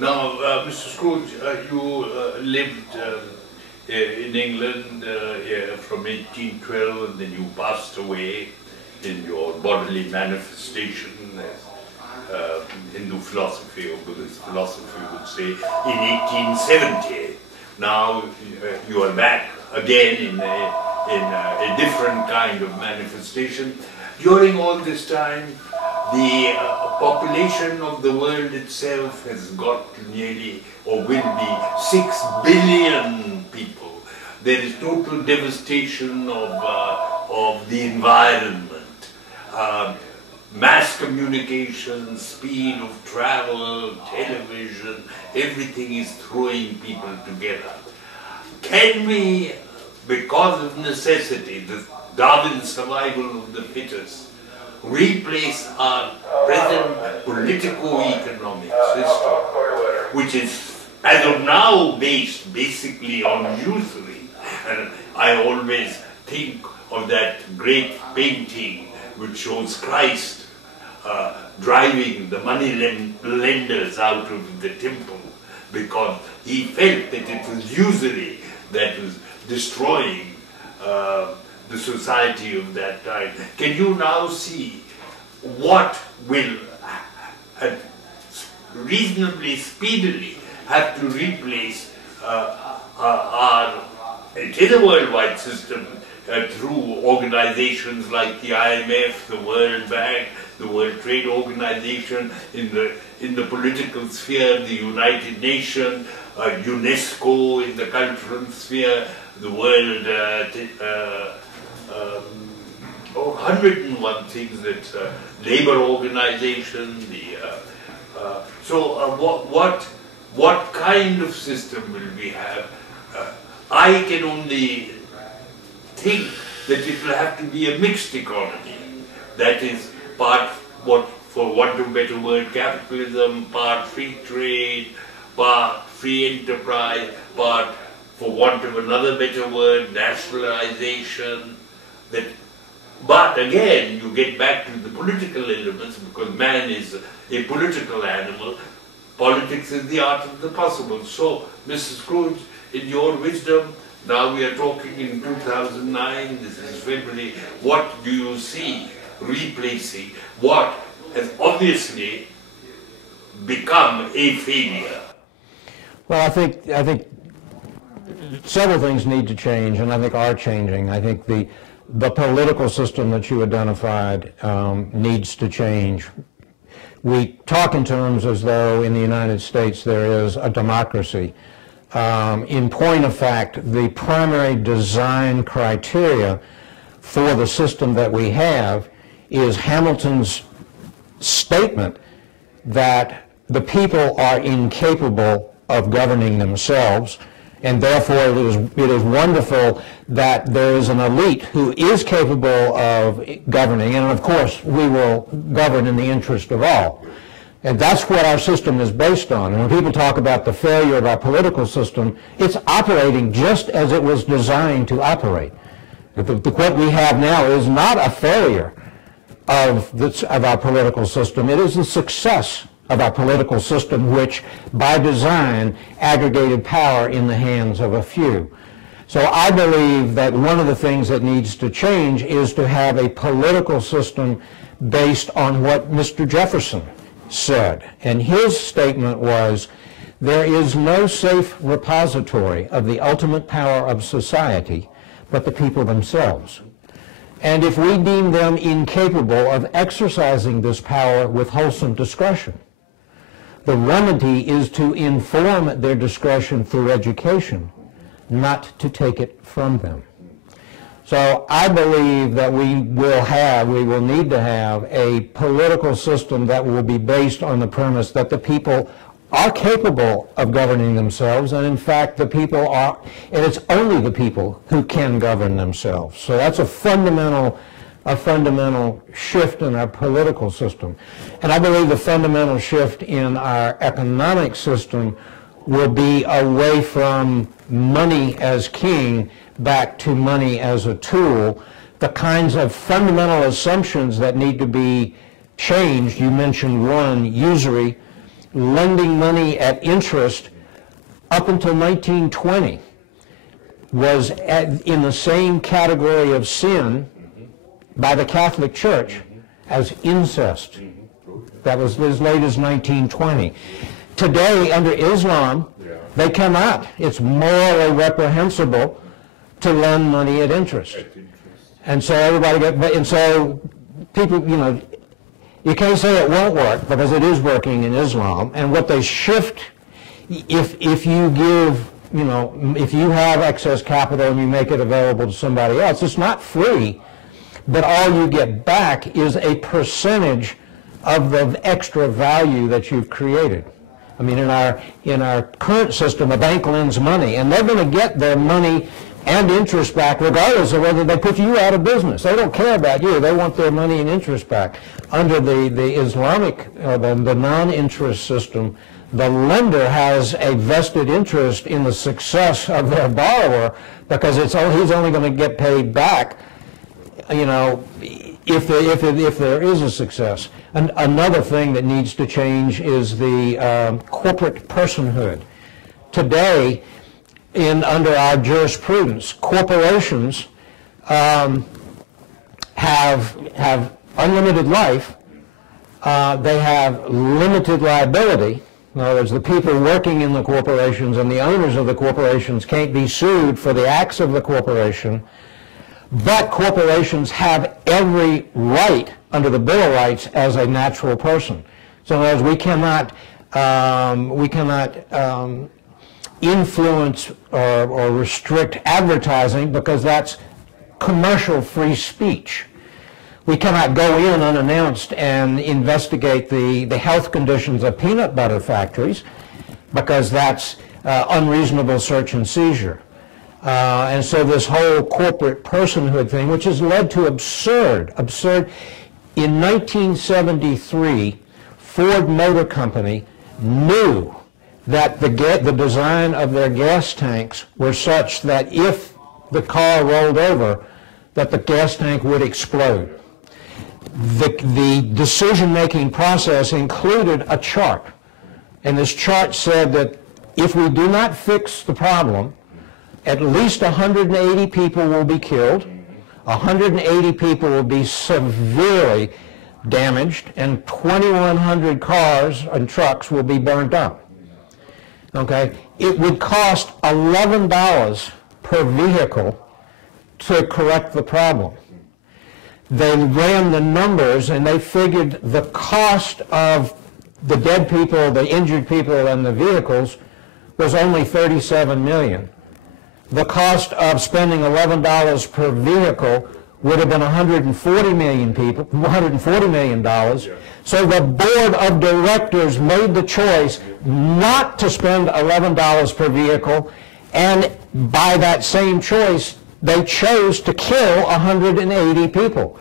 Now, Mr. Scrooge, you lived in England from 1812, and then you passed away in your bodily manifestation, as Hindu philosophy or Buddhist philosophy would say, in 1870. Now you are back again in a different kind of manifestation. During all this time, the population of the world itself has got to nearly, or will be, 6 billion people. There is total devastation of the environment. Mass communication, speed of travel, television, everything is throwing people together. Can we, because of necessity, the Darwin's survival of the fittest, replace our present politico-economic system, which is, as of now, based basically on usury? And I always think of that great painting which shows Christ driving the money lenders out of the temple because he felt that it was usury that was destroying the society of that time. Can you now see what will reasonably speedily have to replace our, it is a worldwide system, through organizations like the IMF, the World Bank, the World Trade Organization, in the political sphere, the United Nations, UNESCO in the cultural sphere, the world, 101 things that labor organization, what kind of system will we have? I can only think that it will have to be a mixed economy. That is part, for want of a better word, capitalism, part free trade, part free enterprise, part, for want of another better word, nationalization. But again, you get back to the political elements, because man is a political animal. Politics is the art of the possible. So, Mr. Scrooge, in your wisdom, now we are talking in 2009, this is February, what do you see replacing what has obviously become a failure? Well, I think several things need to change, and I think are changing. I think the political system that you identified needs to change. We talk in terms as though in the United States there is a democracy. In point of fact, the primary design criteria for the system that we have is Hamilton's statement that the people are incapable of governing themselves, and therefore it is wonderful that there is an elite who is capable of governing, and of course we will govern in the interest of all. And that's what our system is based on. And when people talk about the failure of our political system, it's operating just as it was designed to operate. What we have now is not a failure of our political system. It is the success of our political system, which by design aggregated power in the hands of a few. So I believe that one of the things that needs to change is to have a political system based on what Mr. Jefferson said. And his statement was, there is no safe repository of the ultimate power of society but the people themselves. And if we deem them incapable of exercising this power with wholesome discretion, the remedy is to inform their discretion through education, not to take it from them. So I believe that we will need to have a political system that will be based on the premise that the people are capable of governing themselves, and in fact the people are, and it's only the people who can govern themselves. So that's a fundamental shift in our political system. And I believe the fundamental shift in our economic system will be away from money as king back to money as a tool. The kinds of fundamental assumptions that need to be changed, you mentioned one, usury. lending money at interest up until 1920 was in the same category of sin by the Catholic Church as incest. That was as late as 1920. Today, under Islam, they come out. It's morally reprehensible to lend money at interest. And so and so people, you know, you can't say it won't work because it is working in Islam. And what they shift, if you give, you know, if you have excess capital and you make it available to somebody else, it's not free, but all you get back is a percentage of the extra value that you've created. I mean, in our current system, a bank lends money, and they're going to get their money and interest back regardless of whether they put you out of business. They don't care about you. They want their money and interest back. Under the Islamic, the non-interest system, the lender has a vested interest in the success of their borrower because he's only going to get paid back, you know, if there is a success. And another thing that needs to change is the corporate personhood. Today, under our jurisprudence, corporations have unlimited life. They have limited liability. In other words, the people working in the corporations and the owners of the corporations can't be sued for the acts of the corporation. But corporations have every right under the Bill of Rights as a natural person. So in other words, we cannot influence or restrict advertising because that's commercial free speech. We cannot go in unannounced and investigate the health conditions of peanut butter factories because that's unreasonable search and seizure. And so this whole corporate personhood thing, which has led to absurd. In 1973, Ford Motor Company knew that the design of their gas tanks were such that if the car rolled over, that the gas tank would explode. The decision-making process included a chart, and this chart said that if we do not fix the problem, at least 180 people will be killed, 180 people will be severely damaged, and 2,100 cars and trucks will be burned up. Okay? It would cost $11 per vehicle to correct the problem. They ran the numbers and they figured the cost of the dead people, the injured people, and the vehicles was only $37 million. The cost of spending $11 per vehicle would have been $140 million. So the board of directors made the choice not to spend $11 per vehicle, and by that same choice, they chose to kill 180 people.